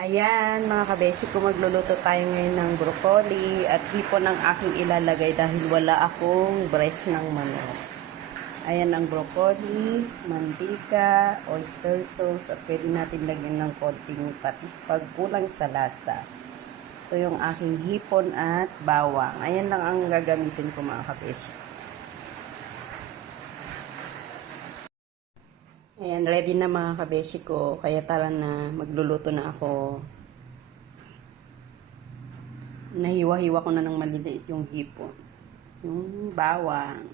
Ayan, mga kabeshi ko, magluluto tayo ngayon ng broccoli at hipon ang aking ilalagay dahil wala akong breast ng manok. Ayan ang broccoli, mantika, oyster sauce, at pwede natin lagyan ng konting patis pag kulang sa lasa. Ito yung aking hipon at bawang. Ayan lang ang gagamitin ko, mga kabeshi. Ayan, ready na mga kabeshi ko. Kaya tara na, magluluto na ako. Nahiwa-hiwa ko na ng maliliit yung hipon. Yung bawang.